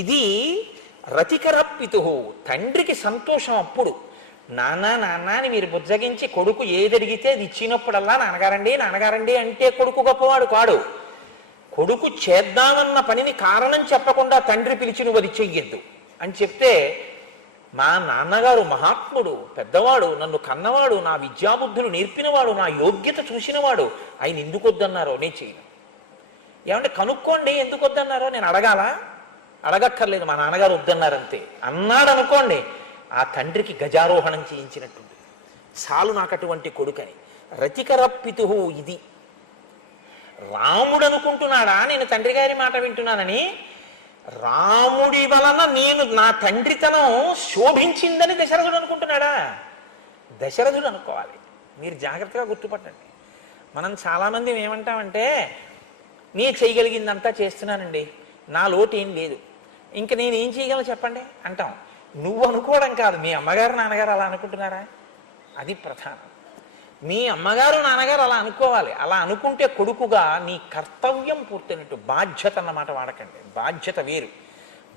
ఇది రతికరప్పితు, తండ్రికి సంతోషం అప్పుడు. నాన్న నాన్న అని మీరు బుజ్జగించి కొడుకు ఏది అడిగితే అది ఇచ్చినప్పుడల్లా నాన్నగారండి నాన్నగారండి అంటే కొడుకు గొప్పవాడు కాడు. కొడుకు చేద్దామన్న పనిని కారణం చెప్పకుండా తండ్రి పిలిచి నువ్వు అది చెయ్యొద్దు అని చెప్తే, మా నాన్నగారు మహాత్ముడు, పెద్దవాడు, నన్ను కన్నవాడు, నా విద్యాబుద్ధులు నేర్పినవాడు, నా యోగ్యత చూసినవాడు, ఆయన ఎందుకు వద్దన్నారో నేను చేయను. ఏమంటే కనుక్కోండి ఎందుకు వద్దన్నారో, నేను అడగాలా? అడగక్కర్లేదు, మా నాన్నగారు వద్దన్నారంతే అన్నాడు అనుకోండి, ఆ తండ్రికి గజారోహణం చేయించినట్టుంది. చాలు నాకు అటువంటి కొడుకని. రతికరప్పితు ఇది. రాముడు అనుకుంటున్నాడా నేను తండ్రి గారి మాట వింటున్నానని? రాముడి వలన నేను నా తండ్రితనం శోభించిందని దశరథుడు అనుకుంటున్నాడా? దశరథుడు అనుకోవాలి. మీరు జాగ్రత్తగా గుర్తుపట్టండి. మనం చాలామంది ఏమంటామంటే, నీ చేయగలిగిందంతా చేస్తున్నానండి, నా లోటు ఏం లేదు, ఇంక నేను ఏం చేయగలను చెప్పండి అంటాం. నువ్వు అనుకోవడం కాదు, మీ అమ్మగారు నాన్నగారు అలా అనుకుంటున్నారా? అది ప్రధానం. మీ అమ్మగారు నాన్నగారు అలా అనుకోవాలి. అలా అనుకుంటే కొడుకుగా నీ కర్తవ్యం పూర్తయినట్టు. బాధ్యత అన్నమాట వాడకండి. బాధ్యత వేరు,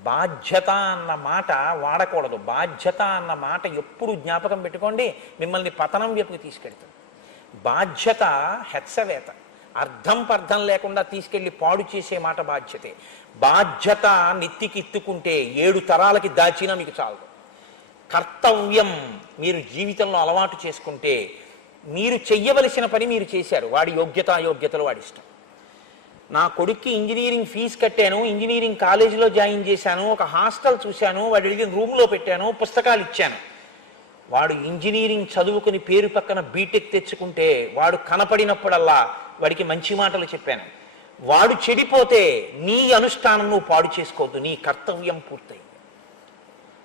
బాధ్యత అన్న మాట వాడకూడదు. బాధ్యత అన్న మాట ఎప్పుడు జ్ఞాపకం పెట్టుకోండి, మిమ్మల్ని పతనం వైపుకి తీసుకెళ్తుంది. బాధ్యత హెచ్చవేత, అర్థం పర్థం లేకుండా తీసుకెళ్లి పాడు చేసే మాట బాధ్యతే. బాధ్యత నెత్తికెత్తుకుంటే 7 తరాలకి దాచినా మీకు చాలదు. కర్తవ్యం మీరు జీవితంలో అలవాటు చేసుకుంటే, మీరు చెయ్యవలసిన పని మీరు చేశారు, వాడి యోగ్యతలు వాడి ఇష్టం. నా కొడుక్కి ఇంజనీరింగ్ ఫీజు కట్టాను, ఇంజనీరింగ్ కాలేజీలో జాయిన్ చేశాను, ఒక హాస్టల్ చూశాను, వాడు అడిగిన రూమ్లో పెట్టాను, పుస్తకాలు ఇచ్చాను. వాడు ఇంజనీరింగ్ చదువుకుని పేరు పక్కన బీటెక్ తెచ్చుకుంటే, వాడు కనపడినప్పుడల్లా వాడికి మంచి మాటలు చెప్పాను. వాడు చెడిపోతే నీ అనుష్ఠానం నువ్వు పాడు చేసుకోవద్దు. నీ కర్తవ్యం పూర్తయింది.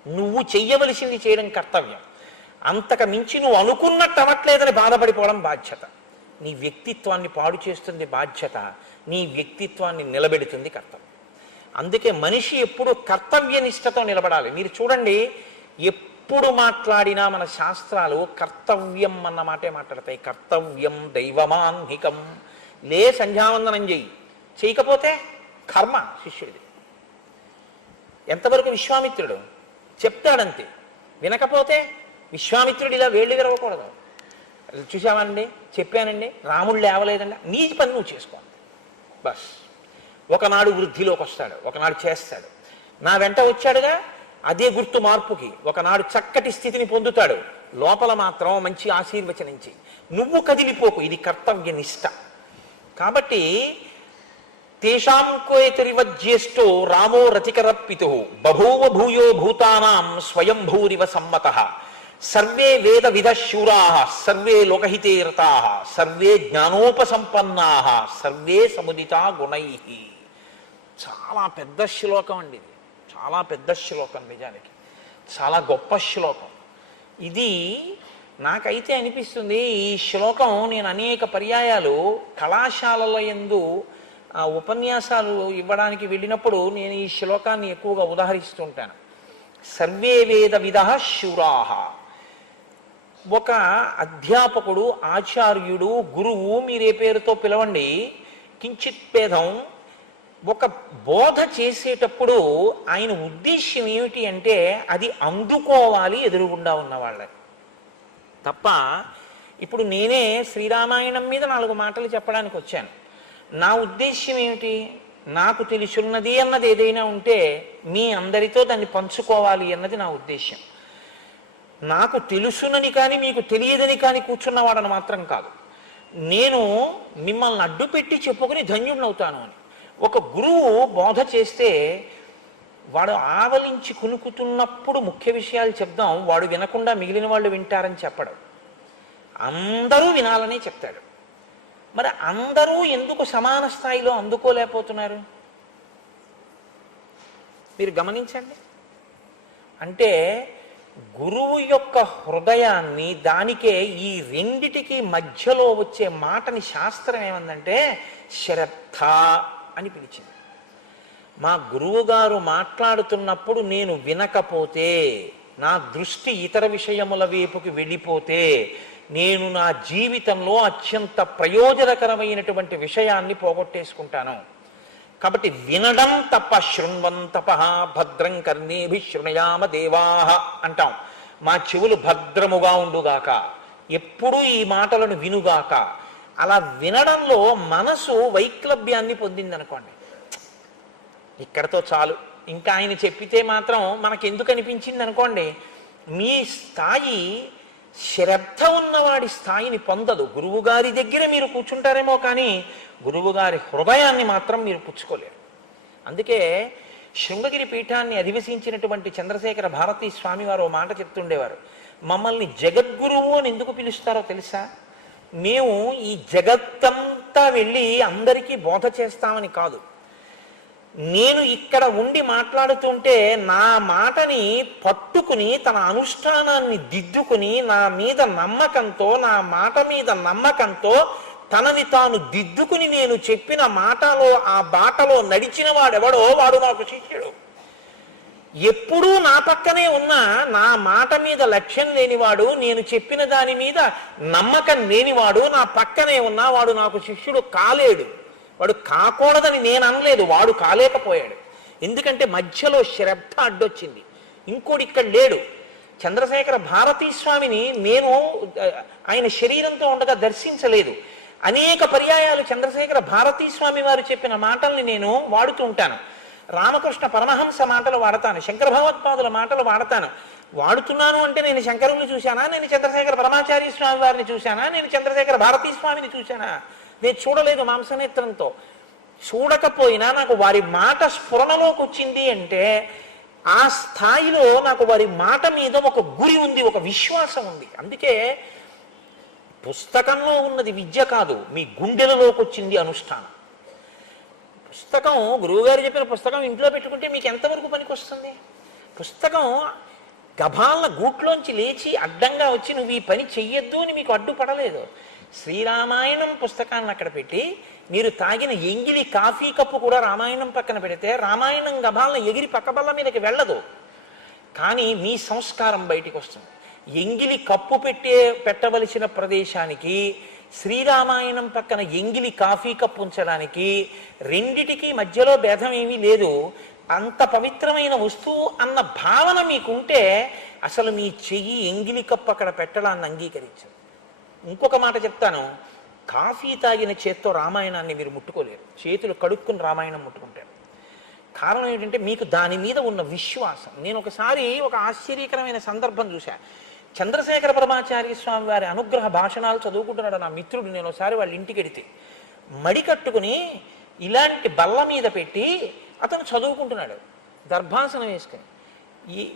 నువ్వు చెయ్యవలసింది చేయడం కర్తవ్యం. అంతకు మించి నువ్వు అనుకున్నట్టు అవ్వట్లేదని బాధపడిపోవడం బాధ్యత. నీ వ్యక్తిత్వాన్ని పాడు చేస్తుంది బాధ్యత, నీ వ్యక్తిత్వాన్ని నిలబెడుతుంది కర్తవ్యం. అందుకే మనిషి ఎప్పుడు కర్తవ్యనిష్టతో నిలబడాలి. మీరు చూడండి, ఎప్పుడు మాట్లాడినా మన శాస్త్రాలు కర్తవ్యం అన్న మాటే మాట్లాడతాయి. కర్తవ్యం దైవమాన్హికం. లే సంధ్యావందనం చెయ్యి, చేయకపోతే కర్మ శిష్యుడిది. ఎంతవరకు విశ్వామిత్రుడు చెప్తాడంతే, వినకపోతే విశ్వామిత్రుడు ఇలా వేళ్ళు విరవకూడదు. చూసామండి, చెప్పానండి, రాముడు లేవలేదండి, నీ పని నువ్వు చేసుకో బస్. ఒకనాడు వృద్ధిలోకి వస్తాడు, ఒకనాడు చేస్తాడు. నా వెంట వచ్చాడుగా, అదే గుర్తు మార్పుకి. ఒకనాడు చక్కటి స్థితిని పొందుతాడు, లోపల మాత్రం మంచి ఆశీర్వచనించి నువ్వు కదిలిపోకు. ఇది కర్తవ్య నిష్ట. కాబట్టి తేషాం కోయతరివ జ్యేష్ఠో రామో రతికరప్పితు బభూవ భూయో భూతానాం స్వయంభూరివ సమ్మతః సర్వే వేద విధ శూరాః సర్వే లోకహితే రతాః సర్వే జ్ఞానోపసంపన్నాః సర్వే సముదితా గుణైః. చాలా పెద్ద శ్లోకం అండి ఇది. చాలా పెద్ద శ్లోకం, నిజానికి చాలా గొప్ప శ్లోకం ఇది. నాకైతే అనిపిస్తుంది, ఈ శ్లోకం నేను అనేక పర్యాయాలు కళాశాలల యందు ఉపన్యాసాలు ఇవ్వడానికి వెళ్ళినప్పుడు నేను ఈ శ్లోకాన్ని ఎక్కువగా ఉదాహరిస్తుంటాను. సర్వే వేద విధః శూరాః. ఒక అధ్యాపకుడు, ఆచార్యుడు, గురువు, మీరే పేరుతో పిలవండి, కించిత్ భేదం, ఒక బోధ చేసేటప్పుడు ఆయన ఉద్దేశ్యం ఏమిటి అంటే అది అందుకోవాలి ఎదురుగుండా ఉన్న వాళ్ళని తప్ప. ఇప్పుడు నేనే శ్రీరామాయణం మీద 4 మాటలు చెప్పడానికి వచ్చాను. నా ఉద్దేశ్యం ఏమిటి? నాకు తెలుసున్నది అన్నది ఏదైనా ఉంటే మీ అందరితో దాన్ని పంచుకోవాలి అన్నది నా ఉద్దేశ్యం. నాకు తెలుసునని కానీ మీకు తెలియదని కానీ కూర్చున్నవాడని మాత్రం కాదు. నేను మిమ్మల్ని అడ్డుపెట్టి చెప్పుకుని ధన్యుడినవుతాను అని. ఒక గురువు బోధ చేస్తే వాడు ఆవలించి కునుకుతున్నప్పుడు ముఖ్య విషయాలు చెప్దాం, వాడు వినకుండా మిగిలిన వాళ్ళు వింటారని చెప్పడం. అందరూ వినాలనే చెప్తాడు. మరి అందరూ ఎందుకు సమాన స్థాయిలో అందుకోలేకపోతున్నారు? మీరు గమనించండి. అంటే గురువు యొక్క హృదయాన్ని, దానికే ఈ రెండిటికి మధ్యలో వచ్చే మాటని శాస్త్రం ఏమందంటే శ్రద్ధ అని పిలిచింది. మా గురువుగారు మాట్లాడుతున్నప్పుడు నేను వినకపోతే, నా దృష్టి ఇతర విషయముల వైపుకి వెళ్ళిపోతే, నేను నా జీవితంలో అత్యంత ప్రయోజనకరమైనటువంటి విషయాన్ని పోగొట్టేసుకుంటాను. కాబట్టి వినడం తప్ప, శృణ్వంతప భద్రం కర్ణేభి శృణయామ దేవాహ అంటాం. మా చెవులు భద్రముగా ఉండుగాక, ఎప్పుడూ ఈ మాటలను వినుగాక. అలా వినడంలో మనసు వైక్లభ్యాన్ని పొందిందనుకోండి, ఇక్కడతో చాలు, ఇంకా ఆయన చెప్పితే మాత్రం మనకెందుకు అనిపించింది అనుకోండి, మీ స్థాయి శ్రద్ధ ఉన్నవాడి స్థాయిని పొందదు. గురువుగారి దగ్గర మీరు కూర్చుంటారేమో కానీ గురువుగారి హృదయాన్ని మాత్రం మీరు పుచ్చుకోలేరు. అందుకే శృంగగిరి పీఠాన్ని అధివసించినటువంటి చంద్రశేఖర భారతీ స్వామి వారు ఓ మాట చెప్తుండేవారు, మమ్మల్ని జగద్గురువు అని ఎందుకు పిలుస్తారో తెలుసా? మేము ఈ జగత్తంతా వెళ్ళి అందరికీ బోధ చేస్తామని కాదు. నేను ఇక్కడ ఉండి మాట్లాడుతుంటే నా మాటని పట్టుకుని తన అనుష్ఠానాన్ని దిద్దుకుని నా మీద నమ్మకంతో, నా మాట మీద నమ్మకంతో తనని తాను దిద్దుకుని నేను చెప్పిన మాటలో ఆ బాటలో నడిచిన వాడెవడో వాడు నాకు శిష్యుడు. ఎప్పుడూ నా పక్కనే ఉన్నా నా మాట మీద లక్ష్యం లేనివాడు, నేను చెప్పిన దాని మీద నమ్మకం లేనివాడు నా పక్కనే ఉన్నా వాడు నాకు శిష్యుడు కాలేడు. వాడు కాకూడదని నేను అనలేదు, వాడు కాలేకపోయాడు. ఎందుకంటే మధ్యలో శ్రద్ధ అడ్డొచ్చింది. ఇంకోటి ఇక్కడ లేడు. చంద్రశేఖర భారతీ స్వామిని నేను ఆయన శరీరంతో ఉండగా దర్శించలేదు. అనేక పర్యాయాలు చంద్రశేఖర భారతీ స్వామి వారు చెప్పిన మాటల్ని నేను వాడుతూ ఉంటాను. రామకృష్ణ పరమహంస మాటలు వాడతాను, శంకర భగవత్పాదుల మాటలు వాడతాను. వాడుతున్నాను అంటే నేను శంకరుని చూశానా, నేను చంద్రశేఖర పరమాచార్య స్వామి వారిని చూశానా, నేను చంద్రశేఖర భారతీ స్వామిని చూశానా? నేను చూడలేదు మాంసనేత్రంతో. చూడకపోయినా నాకు వారి మాట స్ఫురణలోకి వచ్చింది అంటే ఆ స్థాయిలో నాకు వారి మాట మీద ఒక గురి ఉంది, ఒక విశ్వాసం ఉంది. అందుకే పుస్తకంలో ఉన్నది విద్య కాదు, మీ గుండెలలోకి వచ్చింది అనుష్ఠానం. పుస్తకం, గురువుగారు చెప్పిన పుస్తకం ఇంట్లో పెట్టుకుంటే మీకు ఎంతవరకు పనికి వస్తుంది? పుస్తకం గభాలన గూట్లోంచి లేచి అడ్డంగా వచ్చి నువ్వు ఈ పని చెయ్యొద్దు అని మీకు అడ్డుపడలేదు. శ్రీరామాయణం పుస్తకాన్ని అక్కడ పెట్టి మీరు తాగిన ఎంగిలి కాఫీ కప్పు కూడా రామాయణం పక్కన పెడితే రామాయణం గభాలన ఎగిరి పక్కబల్ల మీదకి వెళ్ళదు. కానీ మీ సంస్కారం బయటికి వస్తుంది. ఎంగిలి కప్పు పెట్టవలసిన ప్రదేశానికి శ్రీరామాయణం పక్కన ఎంగిలి కాఫీ కప్పు ఉంచడానికి రెండిటికి మధ్యలో భేదం ఏమీ లేదు. అంత పవిత్రమైన వస్తువు అన్న భావన మీకుంటే అసలు మీ చెయ్యి ఎంగిలి కప్పు అక్కడ పెట్టడాన్ని అంగీకరించదు. ఇంకొక మాట చెప్తాను, కాఫీ తాగిన చేత్తో రామాయణాన్ని మీరు ముట్టుకోలేరు, చేతులు కడుక్కుని రామాయణం ముట్టుకుంటారు. కారణం ఏంటంటే మీకు దాని మీద ఉన్న విశ్వాసం. నేను ఒకసారి ఒక ఆశ్చర్యకరమైన సందర్భం చూశా. చంద్రశేఖర పరమాచార్య స్వామి వారి అనుగ్రహ భాషణాలు చదువుకుంటున్నాడు నా మిత్రుడు. నేను ఒకసారి వాళ్ళ ఇంటికి వెడితే మడి కట్టుకుని ఇలాంటి బల్ల మీద పెట్టి అతను చదువుకుంటున్నాడు, దర్భాసనం వేసుకుని.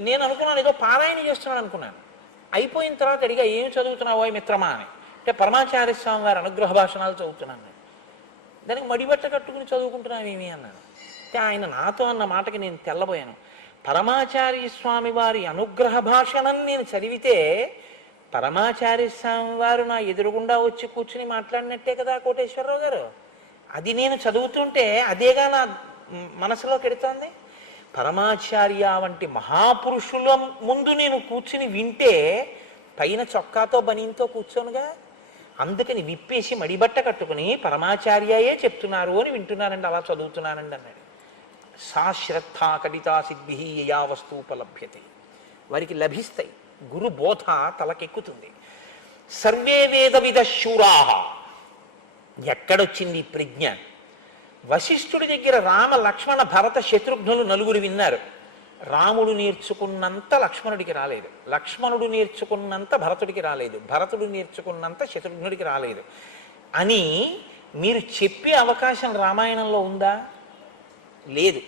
నేను అనుకున్నాను ఏదో పారాయణ చేస్తున్నాడు అనుకున్నాను. అయిపోయిన తర్వాత అడిగా, ఏం చదువుతున్నావో మిత్రమా అని. అంటే పరమాచార్య స్వామి వారి అనుగ్రహ భాషణాలు చదువుతున్నాను. దానికి మడిబట్ట కట్టుకుని చదువుకుంటున్నావేమి అన్నాను. అంటే ఆయన నాతో అన్న మాటకి నేను తెల్లబోయాను. పరమాచార్య స్వామి వారి అనుగ్రహ భాషణం నేను చదివితే పరమాచార్య స్వామి వారు నా ఎదురుగుండా వచ్చి కూర్చుని మాట్లాడినట్టే కదా కోటేశ్వరరావు గారు. అది నేను చదువుతుంటే అదేగా నా మనసులోకి ఎడుతోంది. పరమాచార్య వంటి మహాపురుషుల ముందు నేను కూర్చుని వింటే పైన చొక్కాతో బనీంతో కూర్చోనుగా. అందుకని విప్పేసి మడిబట్ట కట్టుకుని పరమాచార్యయే చెప్తున్నారు అని వింటున్నానండి, అలా చదువుతున్నానండి అన్నాడు. సా శ్రద్ధా కడితా సిద్ధి యయా వస్తుపలభ్యతే, వారికి లభిస్తాయి. గురు బోధ తలకెక్కుతుంది. సర్వే వేద విద శూరాహ, ఎక్కడొచ్చింది ప్రజ్ఞ? వశిష్ఠుడి దగ్గర రామ లక్ష్మణ భరత శత్రుఘ్నులు నలుగురు విన్నారు. రాముడు నేర్చుకున్నంత లక్ష్మణుడికి రాలేదు, లక్ష్మణుడు నేర్చుకున్నంత భరతుడికి రాలేదు, భరతుడు నేర్చుకున్నంత శత్రుఘ్నుడికి రాలేదు అని మీరు చెప్పే అవకాశం రామాయణంలో ఉందా? లేదు.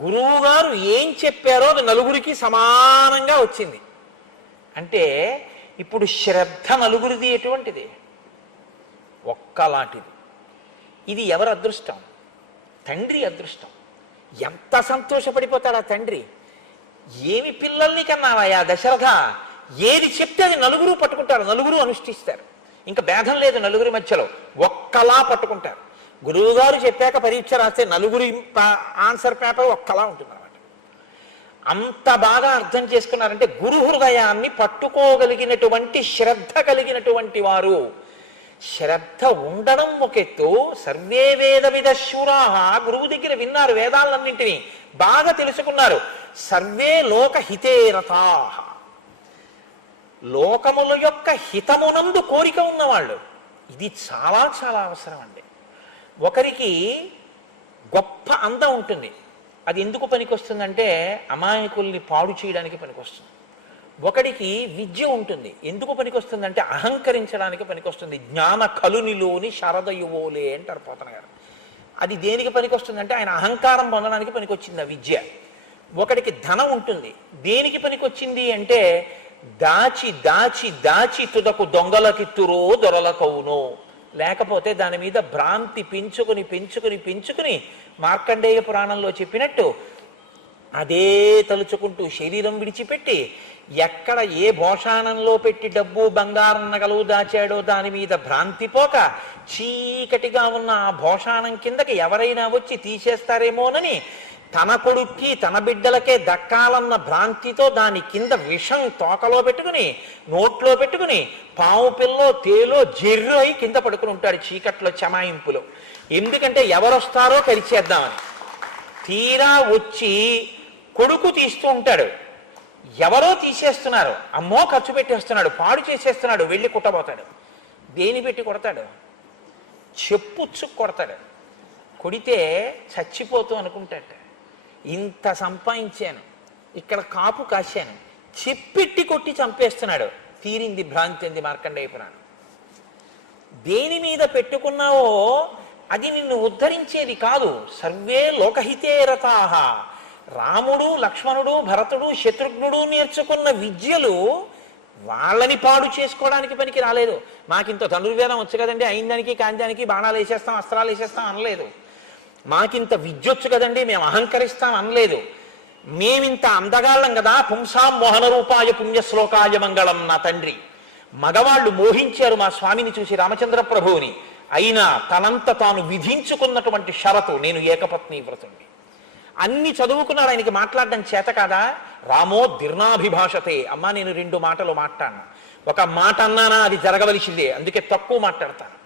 గురువుగారు ఏం చెప్పారో అది నలుగురికి సమానంగా వచ్చింది. అంటే ఇప్పుడు శ్రద్ధ నలుగురిది ఎటువంటిది? ఒక్కలాంటిది. ఇది ఎవరి అదృష్టం? తండ్రి అదృష్టం. ఎంత సంతోషపడిపోతాడు ఆ తండ్రి. ఏమి పిల్లల్ని కన్నావా దశరథ, ఏది చెప్తే అది నలుగురు పట్టుకుంటారు, నలుగురు అనుష్ఠిస్తారు. ఇంకా భేదం లేదు నలుగురి మధ్యలో, ఒక్కలా పట్టుకుంటారు. గురువుగారు చెప్పాక పరీక్ష రాస్తే నలుగురి ఆన్సర్ పేపర్ ఒక్కలా ఉంటుంది అన్నమాట. అంత బాగా అర్థం చేసుకున్నారంటే గురు హృదయాన్ని పట్టుకోగలిగినటువంటి శ్రద్ధ కలిగినటువంటి వారు. శ్రద్ధ ఉండడం ఒక ఎత్తు. సర్వే వేద విద శూరాహ, గురువు దగ్గర విన్నారు వేదాలన్నింటినీ, బాగా తెలుసుకున్నారు. సర్వే లోక హితేరతాహ, లోకముల యొక్క హితమునందు కోరిక ఉన్నవాళ్ళు. ఇది చాలా చాలా అవసరం అండి. ఒకరికి గొప్ప అందం ఉంటుంది, అది ఎందుకు పనికొస్తుందంటే అమాయకుల్ని పాడు చేయడానికి పనికొస్తుంది. ఒకడికి విద్య ఉంటుంది, ఎందుకు పనికొస్తుందంటే అహంకరించడానికి పనికొస్తుంది. జ్ఞాన కలునిలోని శరదయువోలే అంటారు పోతన గారు. అది దేనికి పనికొస్తుందంటే ఆయన అహంకారం పొందడానికి పనికొచ్చింది ఆ విద్య. ఒకడికి ధనం ఉంటుంది, దేనికి పనికొచ్చింది అంటే దాచి దాచి దాచి తుదకు దొంగలకిత్తురో దొరలకవునో, లేకపోతే దాని మీద భ్రాంతి పెంచుకుని పెంచుకుని పెంచుకుని మార్కండేయ పురాణంలో చెప్పినట్టు అదే తలుచుకుంటూ శరీరం విడిచిపెట్టి ఎక్కడ ఏ భోషాణంలో పెట్టి డబ్బు బంగారం నగలు దాచాడో దాని మీద భ్రాంతి పోక చీకటిగా ఉన్న ఆ భోషాణం కిందకి ఎవరైనా వచ్చి తీసేస్తారేమోనని తన కొడుక్కి తన బిడ్డలకే దక్కాలన్న భ్రాంతితో దాని కింద విషం తోకలో పెట్టుకుని నోట్లో పెట్టుకుని పావు పిల్లో తేలో జెర్రు అయి కింద పడుకుని ఉంటాడు చీకట్లో చమాయింపులో. ఎందుకంటే ఎవరొస్తారో కరిచేద్దామని. తీరా వచ్చి కొడుకు తీస్తూ ఉంటాడు, ఎవరో తీసేస్తున్నారు, అమ్మో ఖర్చు పెట్టేస్తున్నాడు, పాడు చేసేస్తున్నాడు, వెళ్ళి కుట్టబోతాడు. దేని పెట్టి కొడతాడు? చెప్పుచ్చు కొడతాడు. కొడితే చచ్చిపోతూ అనుకుంటాడు, ఇంత సంపాదించాను, ఇక్కడ కాపు కాశాను, చెప్పెట్టి కొట్టి చంపేస్తున్నాడు. తీరింది భ్రాంతి అంది మార్కండేయ పురాణం. దేని మీద పెట్టుకున్నావో అది నిన్ను ఉద్ధరించేది కాదు. సర్వే లోకహితే రతాహ. రాముడు లక్ష్మణుడు భరతుడు శత్రుఘ్నుడు నేర్చుకున్న విద్యలు వాళ్ళని పాడు చేసుకోవడానికి పనికి రాలేదు. మాకింత ధనుర్వేదం వచ్చు కదండి, అయిందానికి కాందానికి బాణాలు వేసేస్తాం అస్త్రాలు వేసేస్తాం అనలేదు. మాకింత విద్యొచ్చు కదండి మేము అహంకరిస్తాం అనలేదు. మేమింత అందగాళ్ళం కదా, పుంసాం మోహన రూపాయ పుణ్యశ్లోకాయ మంగళం. నా తండ్రి మగవాళ్ళు మోహించారు మా స్వామిని చూసి, రామచంద్ర ప్రభువుని. అయినా తనంత తాను విధించుకున్నటువంటి షరతు, నేను ఏకపత్ని వ్రతుణ్ణి. అన్ని చదువుకున్నాడు, ఆయనకి మాట్లాడడం చేత కాదా? రామో దీర్ణాభిభాషతే. అమ్మా నేను 2 మాటలు మాట్లాడను, ఒక మాట అన్నానా అది జరగవలసిందే, అందుకే తక్కువ మాట్లాడతాను,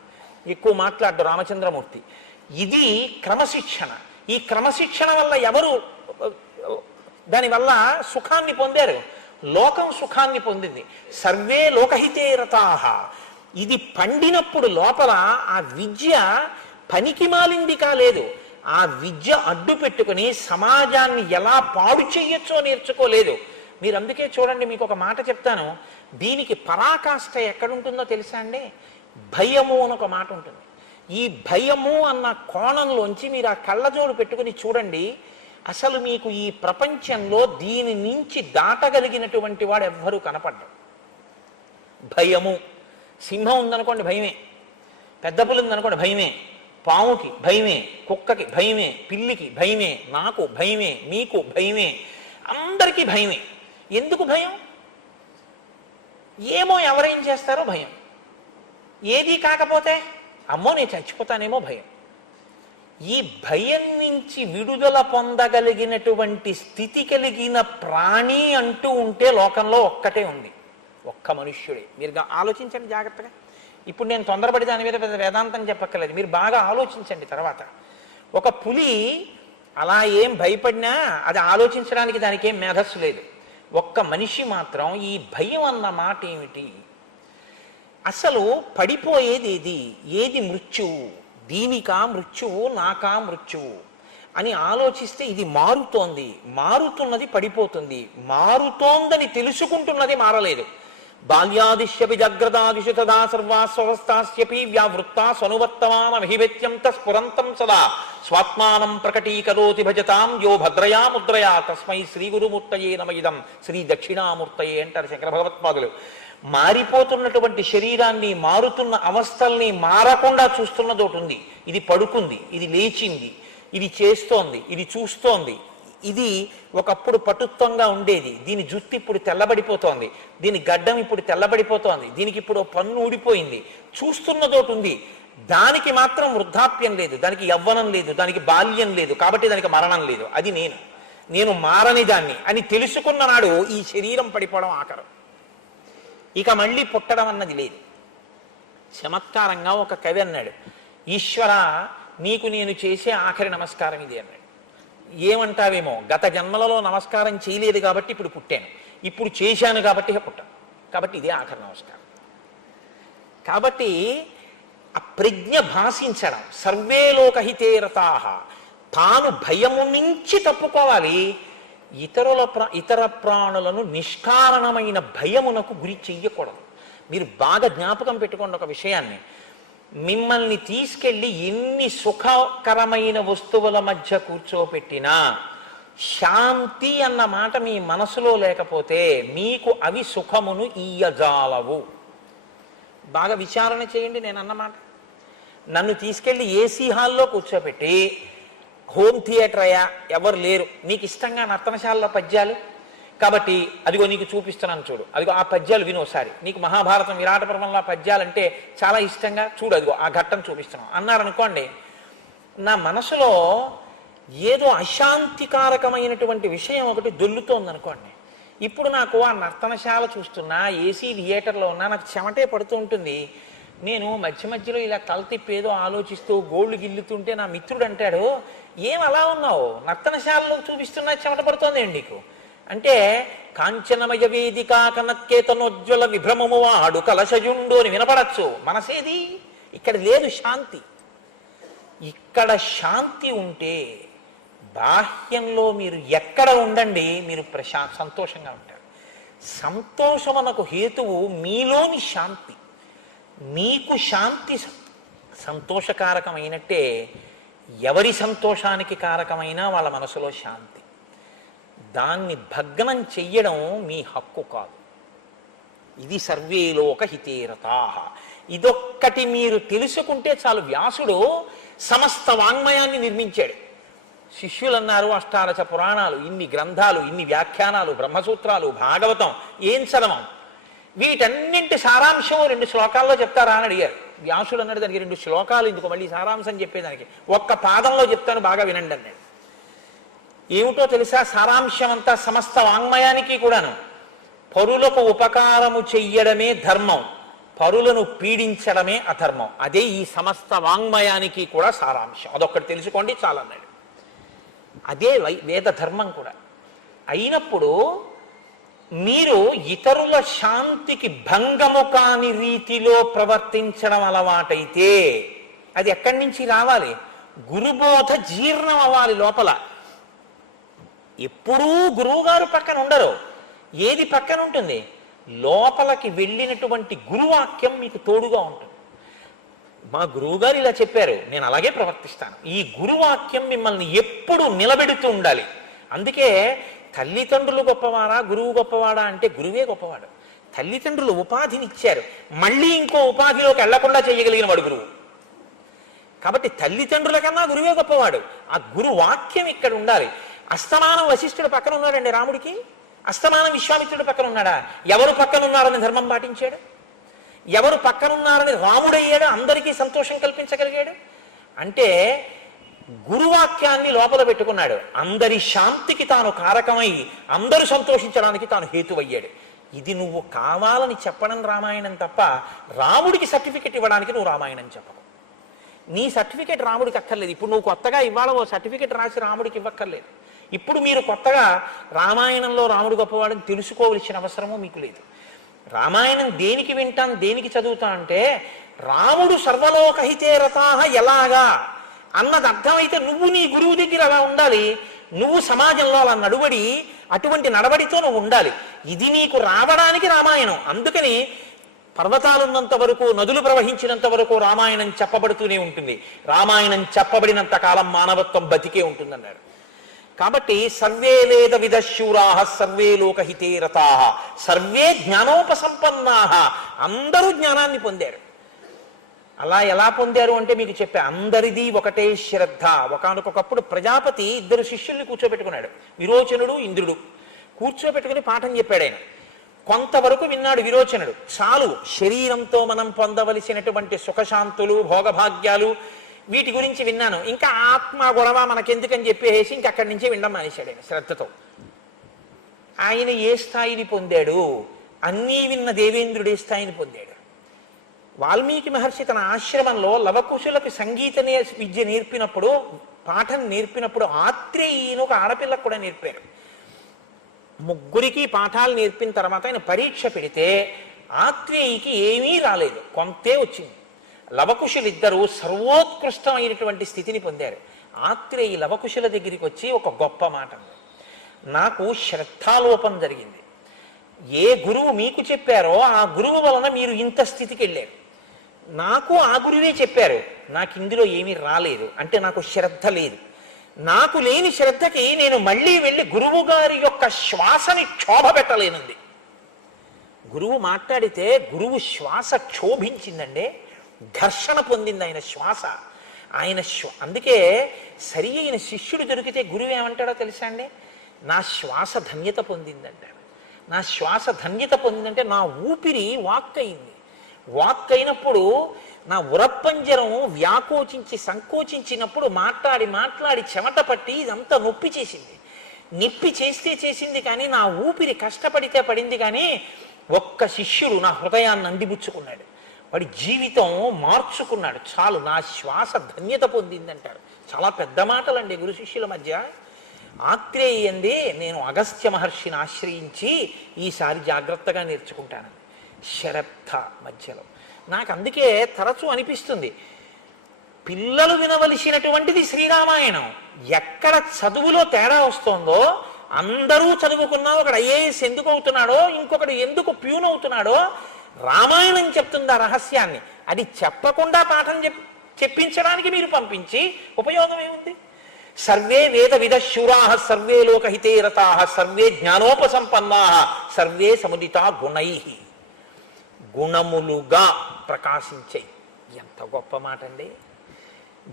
ఎక్కువ మాట్లాడ్డు రామచంద్రమూర్తి. ఇది క్రమశిక్షణ. ఈ క్రమశిక్షణ వల్ల ఎవరు దానివల్ల సుఖాన్ని పొందారు? లోకం సుఖాన్ని పొందింది. సర్వే లోకహితే రతాహ. ఇది పండినప్పుడు లోపల ఆ విద్య పనికి మాలింది కాలేదు. ఆ విద్య అడ్డు పెట్టుకుని సమాజాన్ని ఎలా పాడు చెయ్యొచ్చో నేర్చుకోలేదు. మీరు అందుకే చూడండి, మీకు ఒక మాట చెప్తాను, దీనికి పరాకాష్ఠ ఎక్కడుంటుందో తెలుసా అండి? భయము అని ఒక మాట ఉంటుంది. ఈ భయము అన్న కోణంలోంచి మీరు ఆ కళ్ళజోడు పెట్టుకుని చూడండి, అసలు మీకు ఈ ప్రపంచంలో దీని నుంచి దాటగలిగినటువంటి వాడు ఎవ్వరూ కనపడ్డాడు. భయము. సింహం ఉందనుకోండి భయమే, పెద్ద పులి ఉందనుకోండి భయమే, పాముకి భయమే, కుక్కకి భయమే, పిల్లికి భయమే, నాకు భయమే, మీకు భయమే, అందరికీ భయమే. ఎందుకు భయం? ఏమో ఎవరేం చేస్తారో భయం. ఏది కాకపోతే అమ్మో నేను చచ్చిపోతానేమో భయం. ఈ భయం నుంచి విడుదల పొందగలిగినటువంటి స్థితి కలిగిన ప్రాణి అంటూ ఉంటే లోకంలో ఒక్కటే ఉంది, ఒక్క మనుష్యుడే. మీరు ఆలోచించండి జాగ్రత్తగా. ఇప్పుడు నేను తొందరపడి దాని మీద పెద్ద వేదాంతం చెప్పక్కర్లేదు, మీరు బాగా ఆలోచించండి. తర్వాత ఒక పులి అలా ఏం భయపడినా అది ఆలోచించడానికి దానికి ఏం మేధస్సు లేదు. ఒక్క మనిషి మాత్రం ఈ భయం అన్న మాట ఏమిటి, అసలు పడిపోయేది ఏది, ఏది మృత్యువు, దీనికా మృత్యువు నాకా మృత్యువు అని ఆలోచిస్తే ఇది మారుతోంది, మారుతున్నది పడిపోతుంది, మారుతోందని తెలుసుకుంటున్నది మారలేదు. బాల్యాదిశ్యపి జాగ్రత్తాదిషు తదా సర్వాస్వస్థాస్యపి వ్యావృత్తా స్వనువర్తమానమహివేత్యం తస్ఫురంతం సదా స్వాత్మానం ప్రకటీకరోతి భజతాం యో భద్రయా ముద్రయా తస్మై శ్రీ గురుమూర్తయే నమయిదం శ్రీ దక్షిణామూర్తయే అంటారు శంకర భగవత్పాదులు. మారిపోతున్నటువంటి శరీరాన్ని, మారుతున్న అవస్థల్ని మారకుండా చూస్తున్నది ఒకటి ఉంది. ఇది పడుకుంది, ఇది లేచింది, ఇది చేస్తోంది, ఇది చూస్తోంది. ఇది ఒకప్పుడు పటుత్వంగా ఉండేది, దీని జుట్టు ఇప్పుడు తెల్లబడిపోతోంది, దీని గడ్డం ఇప్పుడు తెల్లబడిపోతోంది, దీనికి ఇప్పుడు పన్ను ఊడిపోయింది. చూస్తున్నదోటి ఉంది, దానికి మాత్రం వృద్ధాప్యం లేదు, దానికి యవ్వనం లేదు, దానికి బాల్యం లేదు, కాబట్టి దానికి మరణం లేదు. అది నేను మారని దాన్ని అని తెలుసుకున్న నాడు ఈ శరీరం పడిపోవడం ఆఖరం, ఇక మళ్ళీ పుట్టడం అన్నది లేదు. చమత్కారంగా ఒక కవి అన్నాడు, ఈశ్వర నీకు నేను చేసే ఆఖరి నమస్కారం ఇది అన్నాడు. ఏమంటావేమో, గత జన్మలలో నమస్కారం చేయలేదు కాబట్టి ఇప్పుడు పుట్టాను, ఇప్పుడు చేశాను కాబట్టి పుట్టాను, కాబట్టి ఇదే ఆఖరి నమస్కారం. కాబట్టి ఆ ప్రజ్ఞ భాషించడం, సర్వే లోకహితే రతాః, తాను భయము నుంచి తప్పుకోవాలి, ఇతర ప్రాణులను నిష్కారణమైన భయమునకు గురి చెయ్యకూడదు. మీరు బాగా జ్ఞాపకం పెట్టుకోండి ఒక విషయాన్ని, మిమ్మల్ని తీసుకెళ్ళి ఎన్ని సుఖకరమైన వస్తువుల మధ్య కూర్చోపెట్టినా శాంతి అన్న మాట మీ మనసులో లేకపోతే మీకు అవి సుఖమును ఇయ్యజాలవు. బాగా విచారణ చేయండి నేను అన్నమాట. నన్ను తీసుకెళ్ళి ఏసీ హాల్లో కూర్చోపెట్టి, హోమ్ థియేటర్ అయ్యా, ఎవరు లేరు, నీకు ఇష్టంగా నర్తనశాలలో పద్యాలు కాబట్టి అదిగో నీకు చూపిస్తున్నాను చూడు, అదిగో ఆ పద్యాలు విను ఒకసారి, నీకు మహాభారతం విరాట పర్వంలో పద్యాలంటే చాలా ఇష్టంగా చూడు, అదిగో ఆ ఘట్టం చూపిస్తున్నాం అన్నారనుకోండి, నా మనసులో ఏదో అశాంతికారకమైనటువంటి విషయం ఒకటి దొల్లుతోందనుకోండి. ఇప్పుడు నాకు ఆ నర్తనశాల చూస్తున్నా, ఏసీ థియేటర్లో ఉన్నా నాకు చెమటే పడుతూ ఉంటుంది. నేను మధ్య మధ్యలో ఇలా తలతిప్పేదో ఆలోచిస్తూ గోళ్ళు గిల్లుతుంటే నా మిత్రుడు అంటాడు, ఏం అలా ఉన్నావు, నర్తనశాలలో చూపిస్తున్నా చెమట పడుతోంది ఏంటి నీకు అంటే, కాంచనమయ వేదిక కనక్కేతనోజ్వల విభ్రమము వాడు కలశయుండు అని వినపడచ్చు. మనసేది ఇక్కడ లేదు శాంతి. ఇక్కడ శాంతి ఉంటే బాహ్యంలో మీరు ఎక్కడ ఉండండి మీరు సంతోషంగా ఉంటారు. సంతోషమునకు హేతువు మీలోని శాంతి. మీకు శాంతి సంతోషకారకమైనట్టే ఎవరి సంతోషానికి కారకమైనా వాళ్ళ మనసులో శాంతి. దాన్ని భగ్నం చెయ్యడం మీ హక్కు కాదు. ఇది సర్వే లోక హితేరతాః. ఇదొక్కటి మీరు తెలుసుకుంటే చాలు. వ్యాసుడు సమస్త వాంగ్మయాన్ని నిర్మించాడు. శిష్యులు అన్నారు, అష్టాదశ పురాణాలు, ఇన్ని గ్రంథాలు, ఇన్ని వ్యాఖ్యానాలు, బ్రహ్మసూత్రాలు, భాగవతం ఏం చదవం, వీటన్నింటి సారాంశం 2 శ్లోకాల్లో చెప్తారా అని అడిగారు. వ్యాసుడు అన్నాడు, దానికి 2 శ్లోకాలు ఎందుకు, మళ్ళీ సారాంశం చెప్పేదానికి ఒక్క పాదంలో చెప్తాను బాగా వినండి అన్నాడు. ఏమిటో తెలుసా సారాంశం అంతా సమస్త వాంగ్మయానికి కూడాను? పరులకు ఉపకారము చెయ్యడమే ధర్మం, పరులను పీడించడమే అధర్మం. అదే ఈ సమస్త వాంగ్మయానికి కూడా సారాంశం. అదొక్కటి తెలుసుకోండి చాలన్నాడు. అదే వేద ధర్మం కూడా అయినప్పుడు మీరు ఇతరుల శాంతికి భంగము కాని రీతిలో ప్రవర్తించడం అలవాటైతే అది ఎక్కడి నుంచి రావాలి? గురుబోధ జీర్ణం అవ్వాలి లోపల. ఎప్పుడూ గురువుగారు పక్కన ఉండరు. ఏది పక్కన ఉంటుంది? లోపలికి వెళ్ళినటువంటి గురువాక్యం మీకు తోడుగా ఉంటుంది. మా గురువుగారు ఇలా చెప్పారు, నేను అలాగే ప్రవర్తిస్తాను. ఈ గురువాక్యం మిమ్మల్ని ఎప్పుడు నిలబెడుతూ ఉండాలి. అందుకే తల్లిదండ్రులు గొప్పవారా గురువు గొప్పవాడా అంటే గురువే గొప్పవాడు. తల్లిదండ్రులు ఉపాధినిచ్చారు, మళ్ళీ ఇంకో ఉపాధిలోకి వెళ్లకుండా చేయగలిగిన వాడు గురువు. కాబట్టి తల్లిదండ్రుల కన్నా గురువే గొప్పవాడు. ఆ గురువాక్యం ఇక్కడ ఉండాలి. అస్తమానం వశిష్ఠుడు పక్కన ఉన్నాడండి రాముడికి, అస్తమానం విశ్వామిత్రుడు పక్కన ఉన్నాడా? ఎవరు పక్కన ఉన్నారని ధర్మం పాటించాడు, ఎవరు పక్కనున్నారని రాముడయ్యాడు, అందరికీ సంతోషం కల్పించగలిగాడు. అంటే గురువాక్యాన్ని లోపల పెట్టుకున్నాడు. అందరి శాంతికి తాను కారకమై అందరూ సంతోషించడానికి తాను హేతువయ్యాడు. ఇది నువ్వు కావాలని చెప్పడం రామాయణం తప్ప రాముడికి సర్టిఫికెట్ ఇవ్వడానికి నువ్వు రామాయణం చెప్పకు. నీ సర్టిఫికెట్ రాముడికి అక్కర్లేదు. ఇప్పుడు నువ్వు కొత్తగా ఇవాళ ఓ సర్టిఫికెట్ రాసి రాముడికి ఇవ్వక్కర్లేదు. ఇప్పుడు మీరు కొత్తగా రామాయణంలో రాముడు గొప్పవాడని తెలుసుకోవలసిన అవసరము మీకు లేదు. రామాయణం దేనికి వింటాం, దేనికి చదువుతా అంటే రాముడు సర్వలోకహితే రతాః ఎలాగా అన్నది అర్థమైతే నువ్వు నీ గురువు దగ్గర అలా ఉండాలి. నువ్వు సమాజంలో అలా నడువడి, అటువంటి నడవడితో నువ్వు ఉండాలి. ఇది నీకు రావడానికి రామాయణం. అందుకని పర్వతాలున్నంత వరకు, నదులు ప్రవహించినంత వరకు రామాయణం చెప్పబడుతూనే ఉంటుంది. రామాయణం చెప్పబడినంత కాలం మానవత్వం బతికే ఉంటుందన్నాడు. కాబట్టి సర్వే వేద విదశూరాః సర్వే లోకహితే రతాః సర్వే జ్ఞానోపసంపన్నాః. అందరూ జ్ఞానాన్ని పొందారు. అలా ఎలా పొందారు అంటే మీకు చెప్పా, అందరిది ఒకటే శ్రద్ధ. ఒకానొకప్పుడు ప్రజాపతి 2 శిష్యుల్ని కూర్చోబెట్టుకున్నాడు, విరోచనుడు, ఇంద్రుడు. కూర్చోబెట్టుకుని పాఠం చెప్పాడు ఆయన. కొంతవరకు విన్నాడు విరోచనుడు. చాలు, శరీరంతో మనం పొందవలసినటువంటి సుఖశాంతులు, భోగభాగ్యాలు వీటి గురించి విన్నాను, ఇంకా ఆత్మ గొడవ మనకెందుకని చెప్పేసి ఇంక అక్కడి నుంచి వినడం మానేశాడు ఆయన శ్రద్ధతో. ఆయన ఏ స్థాయిని పొందాడు? అన్నీ విన్న దేవేంద్రుడు ఏ స్థాయిని పొందాడు? వాల్మీకి మహర్షి తన ఆశ్రమంలో లవకుశులకు సంగీత విద్య నేర్పినప్పుడు, పాఠం నేర్పినప్పుడు ఆత్రేయీని ఒక ఆడపిల్లకు కూడా నేర్పారు. ముగ్గురికి పాఠాలు నేర్పిన తర్వాత ఆయన పరీక్ష పెడితే ఆత్రేయికి ఏమీ రాలేదు, కొంతే వచ్చింది. లవకుశులిద్దరూ సర్వోత్కృష్టమైనటువంటి స్థితిని పొందారు. ఆత్రేయి లవకుశుల దగ్గరికి వచ్చి ఒక గొప్ప మాట, నాకు శ్రద్ధాలోపం జరిగింది. ఏ గురువు మీకు చెప్పారో ఆ గురువు వలన మీరు ఇంత స్థితికి వెళ్ళారు. నాకు ఆ గురువే చెప్పారు, నాకు ఇందులో ఏమీ రాలేదు, అంటే నాకు శ్రద్ధ లేదు. నాకు లేని శ్రద్ధకి నేను మళ్ళీ వెళ్ళి గురువు గారి యొక్క శ్వాసని క్షోభ పెట్టలేనుంది. గురువు మాట్లాడితే గురువు శ్వాస క్షోభించిందండి, ఘర్షణ పొందింది ఆయన శ్వాస. అందుకే సరి అయిన శిష్యుడు దొరికితే గురువు ఏమంటాడో తెలుసా అండి? నా శ్వాస ధన్యత పొందిందంటాడు. నా శ్వాస ధన్యత పొందిందంటే నా ఊపిరి వాక్ అయింది. వాక్ అయినప్పుడు నా ఉరప్పంజరం వ్యాకోచించి సంకోచించినప్పుడు మాట్లాడి మాట్లాడి చెమట పట్టి ఇదంతా నొప్పి చేసింది. నొప్పి చేస్తే చేసింది కానీ నా ఊపిరి కష్టపడితే పడింది. కానీ ఒక్క శిష్యుడు నా హృదయాన్ని అందిపుచ్చుకున్నాడు, వాడి జీవితం మార్చుకున్నాడు, చాలు నా శ్వాస ధన్యత పొందిందంటాడు. చాలా పెద్ద మాటలండి గురు శిష్యుల మధ్య. ఆత్రేయంది నేను అగస్త్య మహర్షిని ఆశ్రయించి ఈసారి జాగ్రత్తగా నేర్చుకుంటాను. శ్రద్ధ మధ్యలో నాకు అందుకే తరచూ అనిపిస్తుంది, పిల్లలు వినవలసినటువంటిది శ్రీరామాయణం. ఎక్కడ చదువులో తేడా వస్తుందో, అందరూ చదువుకున్నా ఒకడు ఐఏఎస్ ఎందుకు అవుతున్నాడో, ఇంకొకడు ఎందుకు ప్యూన్ అవుతున్నాడో రామాయణం చెప్తుంది ఆ రహస్యాన్ని. అది చెప్పకుండా పాఠం చెప్పించడానికి మీరు పంపించి ఉపయోగం ఏముంది? సర్వే వేద విదశూరా సర్వే లోకహితే రతా సర్వే జ్ఞానోపసంపన్నా సర్వే సముదితా గుణై, గుణములుగా ప్రకాశించే. ఎంత గొప్ప మాట అండి!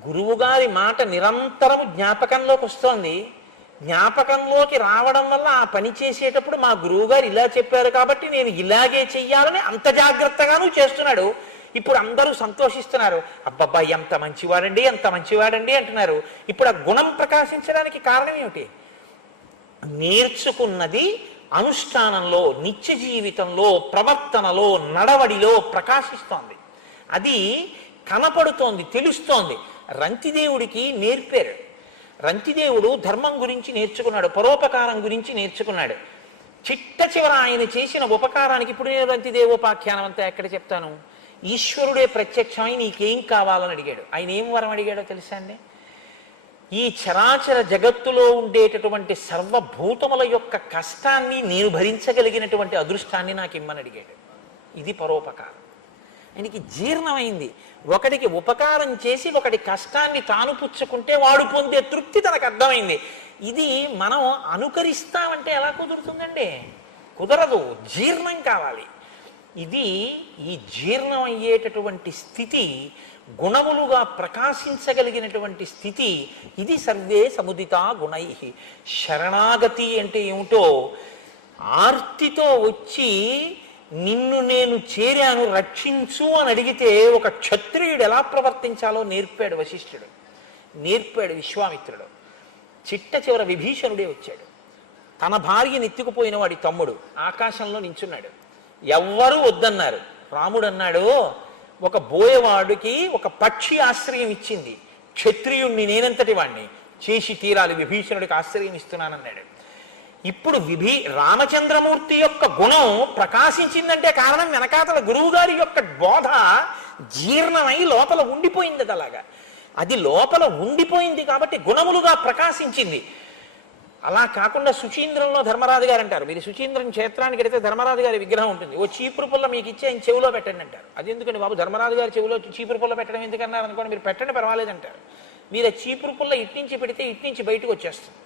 గురువుగారి మాట నిరంతరము జ్ఞాపకంలోకి వస్తోంది. జ్ఞాపకంలోకి రావడం వల్ల ఆ పని చేసేటప్పుడు మా గురువుగారు ఇలా చెప్పారు కాబట్టి నేను ఇలాగే చెయ్యాలని అంత జాగ్రత్తగానూ చేస్తున్నాడు. ఇప్పుడు అందరూ సంతోషిస్తున్నారు, అబ్బబ్బా ఎంత మంచివాడండి, ఎంత మంచివాడండి అంటున్నారు. ఇప్పుడు ఆ గుణం ప్రకాశించడానికి కారణం ఏమిటి? నేర్చుకున్నది అనుష్ఠానంలో, నిత్య జీవితంలో, ప్రవర్తనలో, నడవడిలో ప్రకాశిస్తోంది. అది కనపడుతోంది, తెలుస్తోంది. రంతిదేవుడికి నేర్పారు. రంతిదేవుడు ధర్మం గురించి నేర్చుకున్నాడు, పరోపకారం గురించి నేర్చుకున్నాడు. చిట్ట చివర ఆయన చేసిన ఉపకారానికి ఇప్పుడు నేను రంతిదేవోపాఖ్యానం అంతా ఎక్కడ చెప్తాను? ఈశ్వరుడే ప్రత్యక్షమై నీకేం కావాలని అడిగాడు. ఆయన ఏం వరం అడిగాడో తెలుసా అండి? ఈ చరాచర జగత్తులో ఉండేటటువంటి సర్వభూతముల యొక్క కష్టాన్ని నేను భరించగలిగినటువంటి అదృష్టాన్ని నాకు ఇమ్మని అడిగాడు. ఇది పరోపకారం. ఆయనకి జీర్ణమైంది. ఒకడికి ఉపకారం చేసి ఒకటి కష్టాన్ని తాను పుచ్చుకుంటే వాడు పొందే తృప్తి తనకు అర్థమైంది. ఇది మనం అనుకరిస్తామంటే ఎలా కుదురుతుందండి? కుదరదు, జీర్ణం కావాలి. ఇది ఈ జీర్ణం అయ్యేటటువంటి స్థితి, గుణములుగా ప్రకాశించగలిగినటువంటి స్థితి, ఇది సర్వే సముదితా గుణై. శరణాగతి అంటే ఏమిటో, ఆర్తితో వచ్చి నిన్ను నేను చేరాను రక్షించు అని అడిగితే ఒక క్షత్రియుడు ఎలా ప్రవర్తించాలో నేర్పాడు వశిష్ఠుడు, నేర్పాడు విశ్వామిత్రుడు. చిట్ట చివర విభీషణుడే వచ్చాడు. తన భార్యను ఎత్తుకుపోయిన వాడి తమ్ముడు ఆకాశంలో నించున్నాడు. ఎవ్వరూ వద్దన్నారు. రాముడు అన్నాడు, ఒక బోయవాడికి ఒక పక్షి ఆశ్రయం ఇచ్చింది, క్షత్రియుణ్ణి నేనంతటి వాణ్ణి చేసి తీరాలి, విభీషణుడికి ఆశ్రయం ఇస్తున్నానన్నాడు. ఇప్పుడు రామచంద్రమూర్తి యొక్క గుణం ప్రకాశించిందంటే కారణం వెనకాతల గురువు గారి యొక్క బోధ జీర్ణమై లోపల ఉండిపోయింది. అది అలాగా, అది లోపల ఉండిపోయింది కాబట్టి గుణములుగా ప్రకాశించింది. అలా కాకుండా సుచీంద్రంలో ధర్మరాజు గారు అంటారు, మీరు సుచీంద్రం క్షేత్రానికి వెళితే ధర్మరాజు గారి విగ్రహం ఉంటుంది, ఓ చీపురు పుల్ల మీకు ఇచ్చి ఆయన చెవిలో పెట్టండి అంటారు. అది ఎందుకండి బాబు, ధర్మరాజు గారి చెవిలో చీపురు పుల్ల పెట్టడం ఎందుకన్నారు అనుకోండి, మీరు పెట్టండి పర్వాలేదంటారు. మీరు ఆ చీపురు పుల్ల ఇట్నుంచి పెడితే ఇట్నుంచి బయటకు వచ్చేస్తుంది.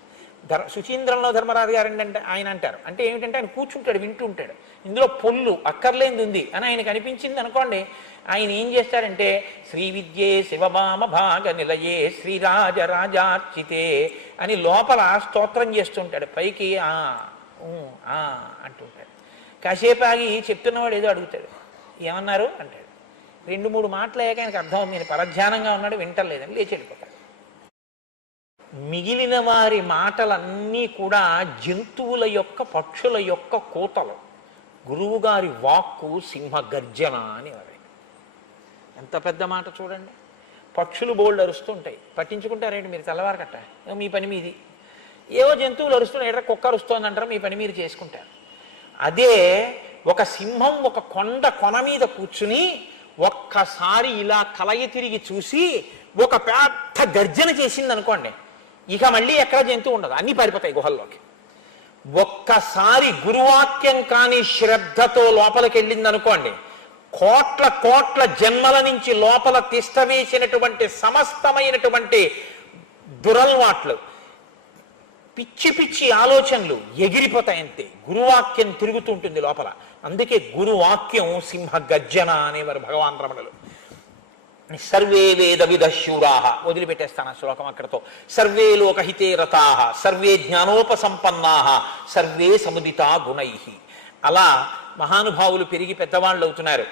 సుచీంద్రంలో ధర్మరాజు గారు అంటే ఆయన అంటారు, అంటే ఏమిటంటే ఆయన కూర్చుంటాడు, వింటూ ఉంటాడు, ఇందులో పొల్లు అక్కర్లేనిది ఉంది అని ఆయనకు అనిపించింది అనుకోండి, ఆయన ఏం చేస్తాడంటే శ్రీ విద్యే శివభామ భాగ నిలయే శ్రీరాజరాజార్చితే అని లోపల స్తోత్రం చేస్తుంటాడు, పైకి అంటుంటాడు. కాసేపు ఆగి చెప్తున్నవాడు ఏదో అడుగుతాడు, ఏమన్నారు అంటాడు. 2-3 మాటలు అయ్యాక ఆయనకు అర్థం అవుతుంది, నేను పరధ్యానంగా ఉన్నాడు, వింటలేదని లేచి వెళ్ళిపోతాడు. మిగిలిన వారి మాటలన్నీ కూడా జంతువుల యొక్క, పక్షుల యొక్క కోతలు. గురువుగారి వాక్కు సింహ గర్జన అని వారు. ఎంత పెద్ద మాట చూడండి. పక్షులు బోల్డ్ అరుస్తుంటాయి, పట్టించుకుంటారేంటి మీరు? తెల్లవారకట్ట మీ పని మీది. ఏవో జంతువులు అరుస్తున్నాయి, ఎక్కడ కుక్క అరుస్తోంది అంటారు, మీ పని మీరు చేసుకుంటారు. అదే ఒక సింహం ఒక కొన మీద కూర్చుని ఒక్కసారి ఇలా కలయి తిరిగి చూసి ఒక పెద్ద గర్జన చేసింది అనుకోండి, ఇక మళ్ళీ ఎక్కడ జంతువు ఉండదు, అన్నీ పారిపోతాయి గుహల్లోకి. ఒక్కసారి గురువాక్యం కాని శ్రద్ధతో లోపలికి వెళ్ళింది అనుకోండి, కోట్ల కోట్ల జన్మల నుంచి లోపల తిష్టవేసినటువంటి సమస్తమైనటువంటి దురల్వాట్లు, పిచ్చి పిచ్చి ఆలోచనలు ఎగిరిపోతాయి. అంతే, గురువాక్యం తిరుగుతూ ఉంటుంది లోపల. అందుకే గురువాక్యం సింహ గర్జన అనేవారు భగవాన్ రమణులు. సర్వే వేద విదశూరాహ, వదిలిపెట్టేస్తాను ఆ శ్లోకం అక్కడతో. సర్వే లోకహితే రతాహ, సర్వే జ్ఞానోపసంపన్నాహ, సర్వే సముదితా గుణై. అలా మహానుభావులు పెరిగి పెద్దవాళ్ళు అవుతున్నారు.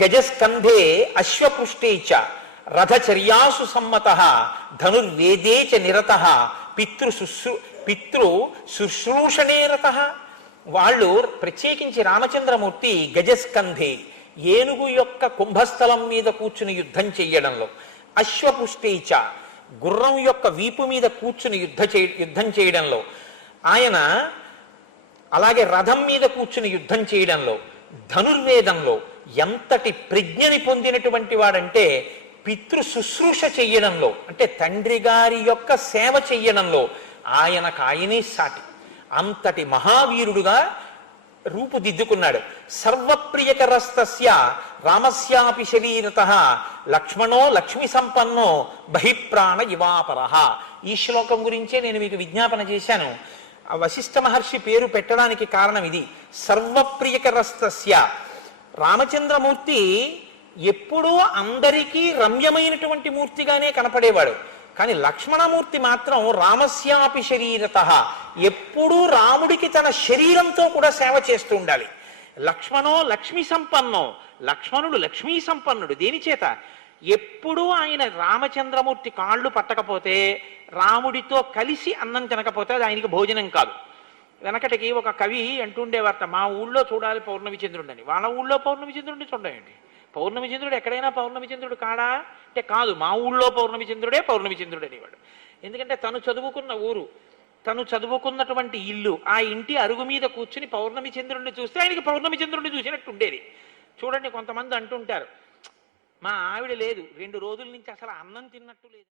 గజస్కంధే అశ్వపృష్టే చ రథచర్యాసు సమ్మత ధనుర్వేదే చ నిరత పితృ శుశ్రూషణే రత. వాళ్ళు ప్రత్యేకించి రామచంద్రమూర్తి గజస్కంధే, ఏనుగు యొక్క కుంభస్థలం మీద కూర్చుని యుద్ధం చెయ్యడంలో, అశ్వపుష్టేచ గుర్రం యొక్క వీపు మీద కూర్చుని యుద్ధం చేయడంలో ఆయన, అలాగే రథం మీద కూర్చుని యుద్ధం చేయడంలో, ధనుర్వేదంలో ఎంతటి ప్రజ్ఞని పొందినటువంటి వాడంటే పితృ శుశ్రూష చెయ్యడంలో, అంటే తండ్రి గారి యొక్క సేవ చెయ్యడంలో ఆయనకు ఆయనే సాటి. అంతటి మహావీరుడుగా రూపుదిద్దుకున్నాడు. సర్వప్రియకరస్తస్య రామస్యాపి శరీరత లక్ష్మణో లక్ష్మి సంపన్నో బహిప్రాణ ఇవాపరః. ఈ శ్లోకం గురించే నేను మీకు విజ్ఞాపన చేశాను. వశిష్ఠ మహర్షి పేరు పెట్టడానికి కారణం ఇది. సర్వప్రియకరస్తస్య, రామచంద్రమూర్తి ఎప్పుడూ అందరికీ రమ్యమైనటువంటి మూర్తిగానే కనపడేవాడు. కానీ లక్ష్మణమూర్తి మాత్రం రామస్యాపి శరీరత, ఎప్పుడూ రాముడికి తన శరీరంతో కూడా సేవ చేస్తూ ఉండాలి. లక్ష్మణో లక్ష్మీ సంపన్నో, లక్ష్మణుడు లక్ష్మీ సంపన్నుడు. దేని చేత? ఎప్పుడూ ఆయన రామచంద్రమూర్తి కాళ్ళు పట్టకపోతే, రాముడితో కలిసి అన్నం తినకపోతే అది ఆయనకి భోజనం కాదు. వెనకటికి ఒక కవి అంటుండేవారట, మా ఊళ్ళో చూడాలి పౌర్ణమి చంద్రుడు అని. వాళ్ళ ఊళ్ళో పౌర్ణమి చంద్రుడిని చూడండి. పౌర్ణమి చంద్రుడు ఎక్కడైనా పౌర్ణమి చంద్రుడు కాడా అంటే కాదు, మా ఊళ్ళో పౌర్ణమి చంద్రుడే పౌర్ణమి చంద్రుడు అనేవాడు. ఎందుకంటే తను చదువుకున్న ఊరు, తను చదువుకున్నటువంటి ఇల్లు, ఆ ఇంటి అరుగు మీద కూర్చుని పౌర్ణమి చంద్రుడిని చూస్తే ఆయనకి పౌర్ణమి చంద్రుడిని చూసినట్టు ఉండేది. చూడండి, కొంతమంది అంటుంటారు, మా ఆవిడ లేదు 2 రోజుల నుంచి అసలు అన్నం తిన్నట్టు లేదు.